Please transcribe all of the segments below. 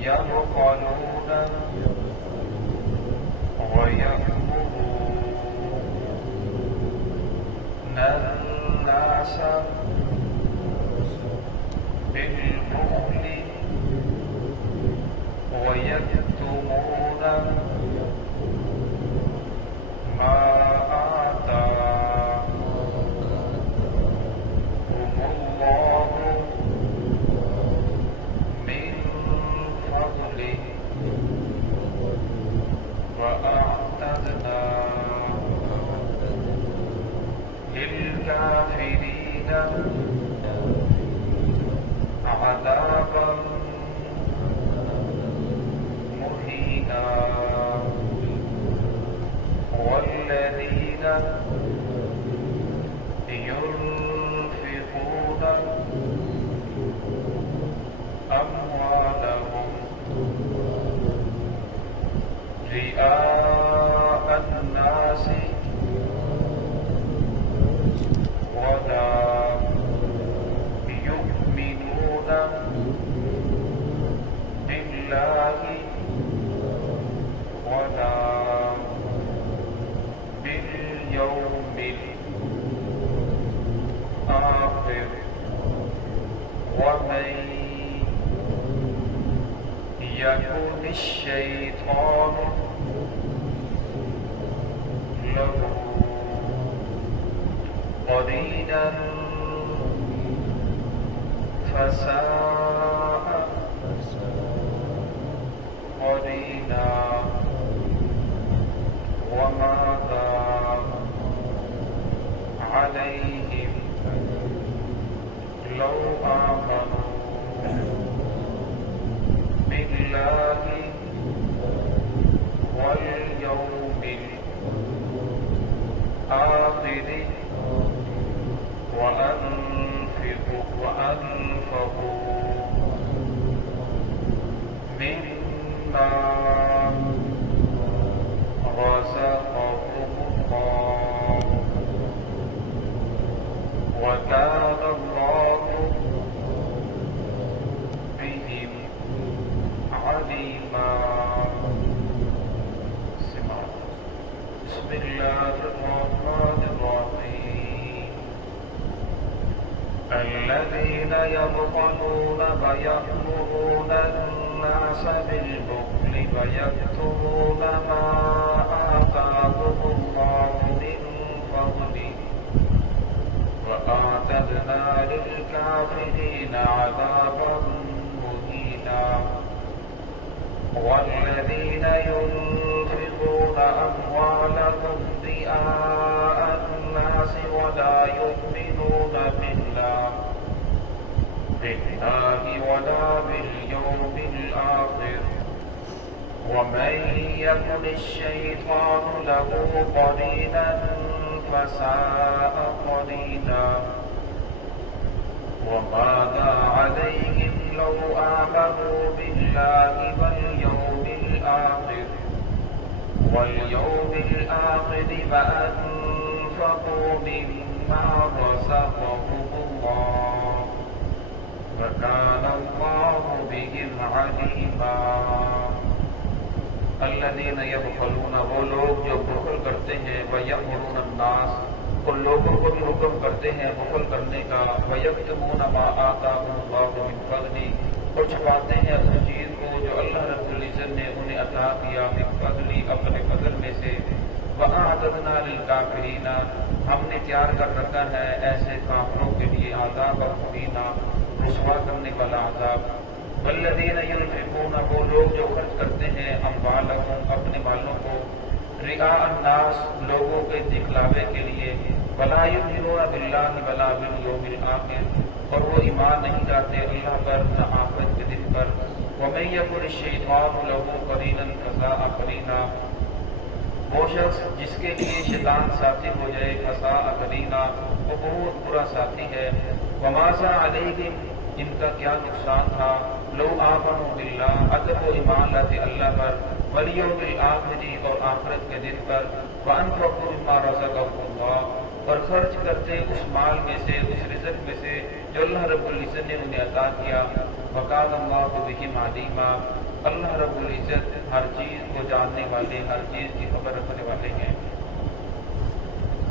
يبخلون ويأمرون الناس بالبخل ويكتمون ما آتاهم الله من فضله وأعتدنا للكافرين عذابا مهينا والذين ينفقون أموالهم رئاء الناس ولا يؤمنون بالله ولا باليوم الآخر ومن يكن الشيطان له قرينا فساء قرينا وماذا عليهم لو آمنوا بالله واليوم الآخر وأنفقوا مما رزقهم الله وكان الله بهم عليما. بسم الله الرحمن الرحيم. الذين يبخلون ويأمرون الناس بالبخل ويكتمون ما آتاهم الله من فضله وأعتدنا للكافرين عذابا مهينا والذين ينفقون أموالهم رئاء الناس ولا يؤمنون بالله ولا باليوم الآخر ومن يكن الشيطان له قرينا فساء قرينا وماذا عليهم لو آمنوا بالله واليوم الآخر وأنفقوا مما رزقهم الله وكان الله بهم عليما. الذين يبخلون وہ لوگ جو بخل کرتے ہیں وَيَأْمُرُونَ النَّاسَ اور لوگوں کو بھی حکم کرتے ہیں بخل کرنے کا وَيَكْتُمُونَ مَا آتَاهُمُ اللَّهُ مِنْ فَضْلِهِ اور چھپاتے ہیں اس چیز کو جو اللہ رب العزت نے انہیں عطا کیا من فضلی اپنے فضل میں سے وَأَعْتَدْنَا لِلْكَافِرِينَ ہم نے تیار کر رکھا ہے ایسے کافروں کے لیے عذاب مہینا رسوا کرنے والا عذاب. والذین ينفقون وہ لوگ جو خرچ کرتے ہیں اموالهم اپنے مالوں کو رئاء الناس لوگوں کے دکھلاوے کے لیے ولا یؤمنون باللہ ولا بالیوم الآخر اور وہ ایمان نہیں لاتے اللہ پر نہ آخرت کے دن پر. ومن یکن الشیطان له قرینا فساء قرینا وہ شخص جس کے لیے شیطان ساتھی ہو جائے فساء قرینا وہ بہت برا ساتھی ہے. وماذا علیہم ان کا کیا نقصان تھا لو آمنوا باللہ اگر وہ ایمان لاتے اللہ پر والیوم الآخر اور آخرت کے دن پر وانفقوا مما رزقهم اللہ اور خرچ کرتے اس مال میں سے اس رزق میں سے جو اللہ رب العزت نے انہیں عطا کیا. وکان اللہ بہم علیما اللہ رب العزت ہر چیز کو جاننے والے، ہر چیز کی خبر رکھنے والے ہیں۔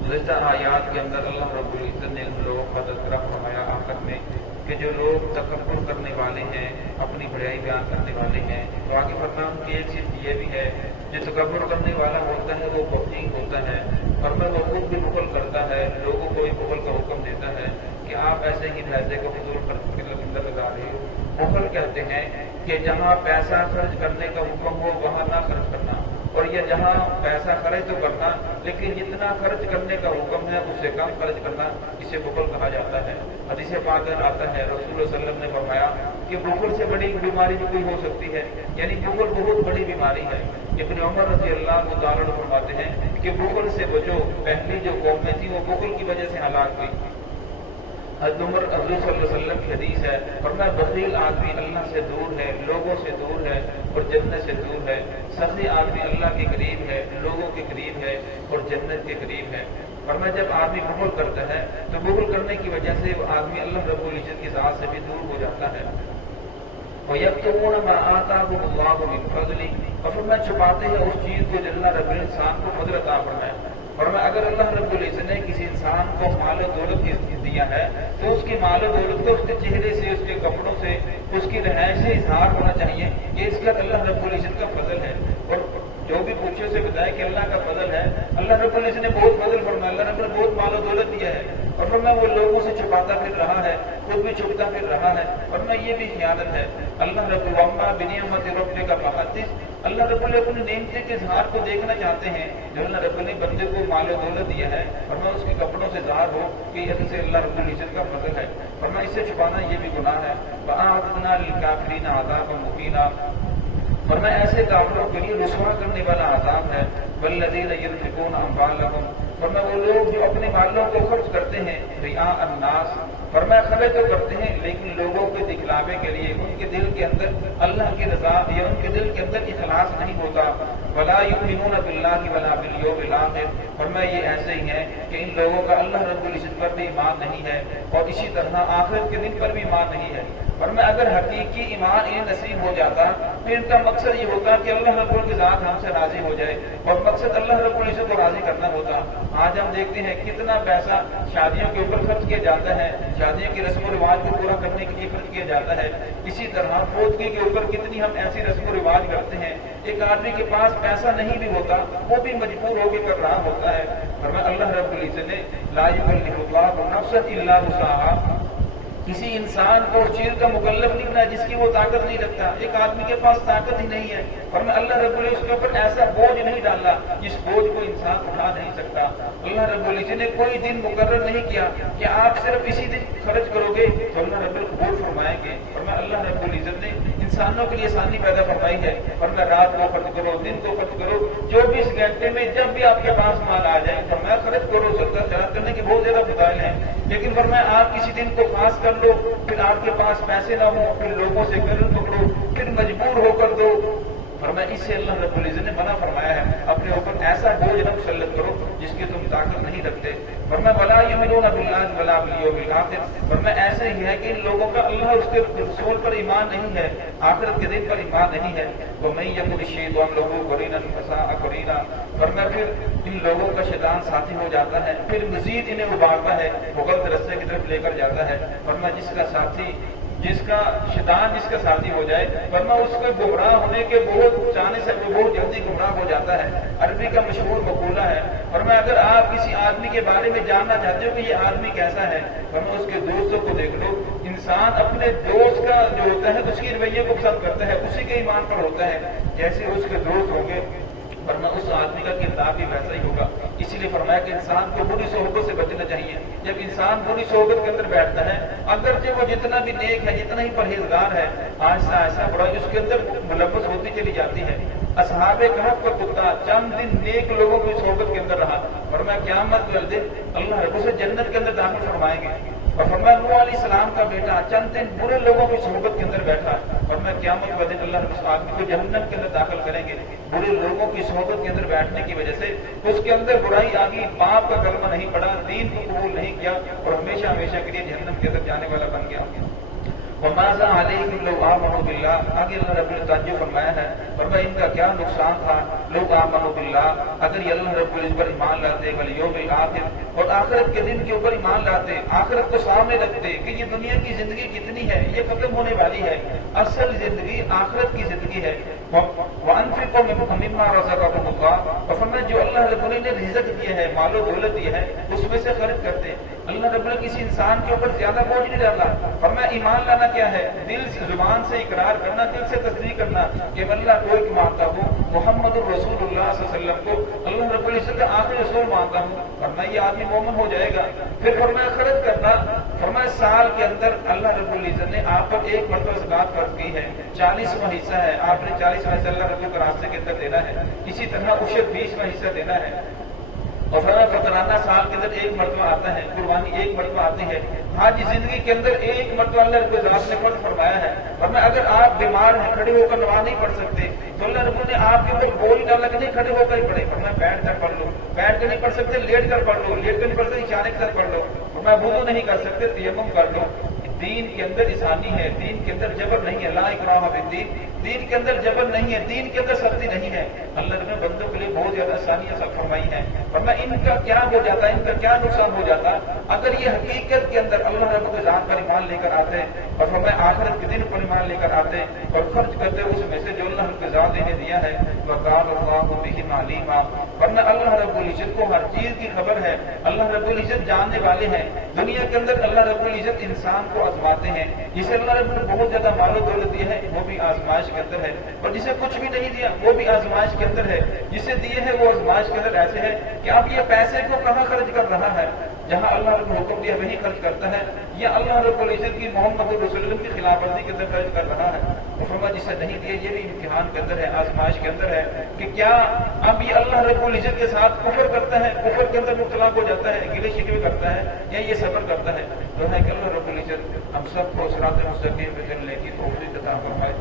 گزشتہ آیات کے اندر اللہ رب العزت نے ان لوگوں کا تذکرہ فرمایا آخر میں کہ جو لوگ تکبر کرنے والے ہیں، اپنی بڑائی بیان کرنے والے ہیں، تو آگے فرمایا ان کی ایک صرف یہ بھی ہے، جو تکبر کرنے والا ہوتا ہے وہ بخیل ہوتا ہے، اور میں وہ خود بھی بخل کرتا ہے، لوگوں کو بھی بخل کا حکم دیتا ہے کہ آپ ایسے ہی پیسے کو فضول اندر لگا رہے ہو۔ بخل کہتے ہیں کہ جہاں پیسہ خرچ کرنے کا حکم ہو وہاں نہ خرچ کرنا، اور یہ جہاں پیسہ خرچ تو کرنا لیکن جتنا خرچ کرنے کا حکم ہے اس سے کم خرچ کرنا، اسے بخل کہا جاتا ہے۔ حدیث پاک میں آتا ہے رسول اللہ صلی اللہ علیہ وسلم نے فرمایا کہ بخل سے بڑی بیماری جو کوئی ہو سکتی ہے، یعنی بخل بہت بڑی بیماری ہے۔ ابن عمر رضی اللہ تعالیٰ عنہ فرماتے ہیں کہ بخل سے بچو، پہلی جو قومیں تھیں وہ بخل کی وجہ سے ہلاک ہوئی۔ حضرت عمر حضور صلی اللہ علیہ وسلم کی حدیث ہے، فرمایا بخیل آدمی اللہ سے دور ہے، لوگوں سے دور ہے اور جنت سے دور ہے۔ سخی آدمی اللہ کے قریب ہے، لوگوں کے قریب ہے اور جنت کے قریب ہے۔ فرمایا جب آدمی بخل کرتا ہے تو بخل کرنے کی وجہ سے وہ آدمی اللہ رب العزت کی ذات سے بھی دور ہو جاتا ہے۔ وَيَكْتُمُونَ مَا آتَاهُمُ اللَّهُ مِنْ فَضْلِهِ، اور فرمایا چھپاتے ہیں اس چیز کو جو اللہ رب العزت انسان کو فضل عطا فرمایا۔ اور میں اگر اللہ رب العزت نے کسی انسان کو مال و دولت دیا ہے تو اس کی مال و دولت کو اس کے چہرے سے، اس کے کپڑوں سے، اس کی رہائش سے اظہار ہونا چاہیے کہ اس کا اللہ رب العزت کا فضل ہے۔ اور جو بھی پوچھے اسے بتائے کہ اللہ کا فضل ہے، اللہ رب العزت نے بہت فضل فرمایا، اللہ رب نے بہت مال و دولت دیا ہے، اور فرمایا وہ لوگوں سے چھپاتا پھر رہا ہے، خود بھی چھپتا پھر رہا ہے، فرمایا یہ بھی خیانت ہے۔ اللہ رب العزت بنعمت ربک فحدث، اللہ رب العزت اپنی نعمت کے اظہار کو دیکھنا چاہتے ہیں جو اللہ رب نے بندے کو مال و دولت دیا ہے، اور میں اس کے کپڑوں سے ظاہر ہو کہ یہ سے اللہ رب العزت کا فضل ہے، اور میں اس سے چھپانا یہ بھی گناہ ہے۔ وَأَعْتَدْنَا لِلْكَافِرِينَ عَذَابًا مُهِينًا، اور میں ایسے کافروں کے لیے رسوا کرنے والا عذاب ہے۔ وَالَّذِينَ يُنْفِقُونَ أَمْوَالَهُمْ، فرمایا وہ لوگ جو اپنے مالوں کو خرچ کرتے ہیں، رِئَاءَ النَّاسِ، فرمایا خرچ تو کرتے ہیں لیکن لوگوں کے دکھلاوے کے لیے، ان کے دل کے اندر اللہ کی رضا یا ان کے دل کے اندر اخلاص نہیں ہوتا۔ وَلَا يُؤْمِنُونَ بِاللَّهِ وَلَا بِالْيَوْمِ الْآخِرِ، فرمایا یہ ایسے ہی ہیں کہ ان لوگوں کا اللہ رب العزت پر بھی ایمان نہیں ہے اور اسی طرح آخرت کے دن پر بھی ایمان نہیں ہے۔ فرمایا اگر حقیقی ایمان انہیں نصیب ہو جاتا پھر ان کا مقصد یہ ہوتا کہ اللہ رب العزت کی ذات ہم سے راضی ہو جائے، اور مقصد اللہ رب العزت کو راضی کرنا ہوتا۔ آج ہم دیکھتے ہیں کتنا پیسہ شادیوں کے اوپر خرچ کیا جاتا ہے، شادیوں کی رسم و رواج کو پورا کرنے کے لیے خرچ کیا جاتا ہے۔ اسی طرح فوتگی کے اوپر کتنی ہم ایسی رسم و رواج کرتے ہیں، ایک آدمی کے پاس پیسہ نہیں بھی ہوتا وہ بھی مجبور ہو کے کر رہا ہوتا ہے۔ فرمایا اللہ رب العزت نے لا یکلف اللہ نفسا الا وسعها، کسی انسان کو اس چیز کا مکلف نہیں بنا جس کی وہ طاقت نہیں رکھتا۔ ایک آدمی کے پاس طاقت ہی نہیں ہے، اور میں اللہ رب العزت کے اوپر ایسا بوجھ نہیں ڈالا جس بوجھ کو انسان اٹھا نہیں سکتا۔ اللہ رب العزت نے کوئی دن مقرر نہیں کیا کہ آپ صرف اسی دن خرچ کرو گے تو اللہ رب العزت قبول فرمائیں گے، اور میں اللہ رب العزت نے انسانوں کے لیے آسانی پیدا فرمائی ہے، اور میں رات کو خرچ کرو، دن کو خرچ کرو، 24 گھنٹے میں جب بھی آپ کے پاس مال آ جائے فرمایا خرچ کرو۔ زکات خرچ کرنے کے بہت زیادہ فضائل ہیں، لیکن فرمایا آپ کسی دن کو خاص کر لو، پھر آپ کے پاس پیسے نہ ہوں، پھر لوگوں سے قرض پکڑو، پھر مجبور ہو کر دو، فرمایا اس سے اللہ رب العزت نے منع فرمایا ہے۔ اپنے اوپر ایسا بوجھ نہ مسلط کرو جس کی تم طاقت نہیں رکھتے۔ فرمایا وَلَا يُؤْمِنُونَ بِاللَّهِ وَلَا بِالْيَوْمِ الْآخِرِ، فرمایا ایسے ہی ہے کہ ان لوگوں کا اللہ اس کے رسول پر ایمان نہیں ہے، آخرت کے دن پر ایمان نہیں ہے۔ وَمَن يَكُنِ الشَّيْطَانُ لَهُ قَرِينًا فَسَاءَ قَرِينًا، فرمایا پھر ان لوگوں کا شیطان ساتھی ہو جاتا ہے، پھر مزید انہیں ابھارتا ہے، وہ غلط رستے کی طرف لے کر جاتا ہے۔ فرمایا جس کا ساتھی، جس کا شیطان جس کا ساتھی ہو جائے، ورنہ اس کے گمراہ ہونے کے بہت چانے سے وہ بہت جلدی گمراہ ہو جاتا ہے۔ عربی کا مشہور مقولہ ہے، ورنہ اگر آپ کسی آدمی کے بارے میں جاننا چاہتے ہو کہ یہ آدمی کیسا ہے، ورنہ اس کے دوستوں کو دیکھ لو۔ انسان اپنے دوست کا جو ہوتا ہے اس کی رویے کو پسند کرتا ہے، اسی کے ایمان پر ہوتا ہے، جیسے اس کے دوست ہوں گے ورنہ اس آدمی کا کردار بھی ویسا ہی ہوگا۔ اسی لیے فرمایا کہ انسان کو بری صحبت سے بچنا چاہیے۔ جب انسان بری صحبت کے اندر بیٹھتا ہے، اگرچہ وہ جتنا بھی نیک ہے، جتنا ہی پرہیزگار ہے، آہستہ آہستہ بڑا اس کے اندر ملوث ہوتی چلی جاتی ہے۔ اصحاب کہف کا کتا چند دن نیک لوگوں کی صحبت کے اندر رہا، فرمایا قیامت کے دن اللہ رب اسے جنت کے اندر داخل فرمائیں گے۔ اور فرمایا نوح علیہ السلام کا بیٹا چند دن برے لوگوں کی صحبت کے اندر بیٹھا، اور میں قیامت کے دن اللہ اس آدمی کو جہنم کے اندر داخل کریں گے، برے لوگوں کی صحبت کے اندر بیٹھنے کی وجہ سے اس کے اندر برائی آ گئی، باپ کا کلمہ نہیں پڑا، دین کو قبول نہیں کیا، اور ہمیشہ ہمیشہ کے لیے جہنم کے اندر جانے والا بن گیا۔ وماذا علیہم لو آمنوا باللہ، آگے اللہ رب العزت نے فرمایا ہے فرمایا ان کا کیا نقصان تھا، لو آمنوا باللہ، اگر یہ اللہ رب العزت پر ایمان لاتے، والیوم الآخر، اور آخرت کے دن کے اوپر ایمان لاتے، آخرت کو سامنے رکھتے کہ یہ دنیا کی زندگی کتنی ہے، یہ ختم ہونے والی ہے، اصل زندگی آخرت کی زندگی ہے۔ وَأَنفِقُوا مِمَّا رَزَقَكُمُ اللَّهُ، اور فرمایا جو اللہ رب العزت نے رزق دیا ہے، مال و دولت دی ہے، اس میں سے خرچ کرتے۔ اللہ رب العزت کسی انسان کے اوپر زیادہ بوجھ نہیں ڈالا۔ فرمایا ایمان لانا کیا ہے، دل سے، زبان سے اقرار کرنا، دل سے تصدیق کرنا کہ میں اللہ کو ایک مانتا ہوں، محمد الرسول اللہ صلی اللہ علیہ وسلم کو اللہ رب العزت کا آخری رسول مانتا ہوں، فرمایا یہ آدمی مومن ہو جائے گا۔ پھر فرمایا خرچ کرنا، فرمایا سال کے اندر اللہ رب العزت نے آپ پر ایک مرتبہ زکات فرض کی ہے، 40واں حصہ ہے، آپ نے 40واں حصہ اللہ رب کے راستے کے اندر دینا ہے، اسی طرح عشر 20واں حصہ دینا ہے۔ اور فرمایا فطرانہ سال کے اندر ایک مرتبہ آتا ہے، قربانی ایک مرتبہ آتی ہے، آج زندگی کے اندر ایک مرتبہ اللہ رب العزت نے فرض فرمایا ہے۔ فرمایا اگر آپ بیمار ہیں، کھڑے ہو کر نماز نہیں پڑھ سکتے تو اللہ رب نے آپ کے اوپر بول ڈالا کہ نہیں کھڑے ہو کر ہی پڑھے، فرمایا بیٹھ کر پڑھ لو، بیٹھ کر نہیں پڑھ سکتے لیٹ کر پڑھ لو، لیٹ کر نہیں پڑھ سکتے اشارے کے ساتھ پڑھ لو، فرمایا وضو نہیں کر سکتے تیمم کر لو۔ دین کے اندر آسانی ہے، دین کے اندر جبر نہیں ہے، لا اکراہ فی الدین، دین کے اندر جبر نہیں ہے، دین کے اندر سختی نہیں ہے۔ اللہ نے بندوں کے لیے بہت زیادہ آسانیاں سب فرمائی ہیں۔ فرمایا ان کا کیا ہو جاتا ہے، ان کا کیا نقصان ہو جاتا اگر یہ حقیقت کے اندر اللہ رب العزت پر ایمان لے کر آتے اور فرمایا آخرت کے دن پر ایمان لے کر آتے اور خرچ کرتے اس میں سے جو اللہ رب العزت نے دیا ہے۔ وقال اللہ بہم علیما، فرمایا اللہ رب العزت کو ہر چیز کی خبر ہے، اللہ رب العزت جاننے والے ہیں۔ دنیا کے اندر اللہ رب العزت انسان کو آزماتے ہیں، جسے اللہ رب نے بہت زیادہ مال و دولت دی ہے وہ بھی آزمائش کے اندر ہے، اور جسے کچھ بھی نہیں دیا وہ بھی آزمائش کے اندر ہے، جسے دیے ہے وہ آزمائش کے اندر ایسے ہے کہ اب یہ پیسے کو کہاں خرچ کر رہا ہے، جہاں اللہ رب نے حکم دیا وہی خرچ کرتا ہے، یا اللہ رب العزت کی محمد رسول اللہ کی خلاف ورزی کے اندر خرچ کر رہا ہے۔ فرمایا جسے نہیں دیے یہ بھی امتحان کے اندر ہے، آزمائش کے اندر ہے کہ کیا اب یہ اللہ رب العزت کے ساتھ کفر کرتا ہے، کفر کے اندر مبتلا ہو جاتا ہے، گلے شکوے کرتا ہے، یا یہ صبر کرتا ہے۔ تو ہے کہ اللہ رب العزت ہم سب کو صراط مستقیم پہ چلنے کی توفیق عطا فرمائے۔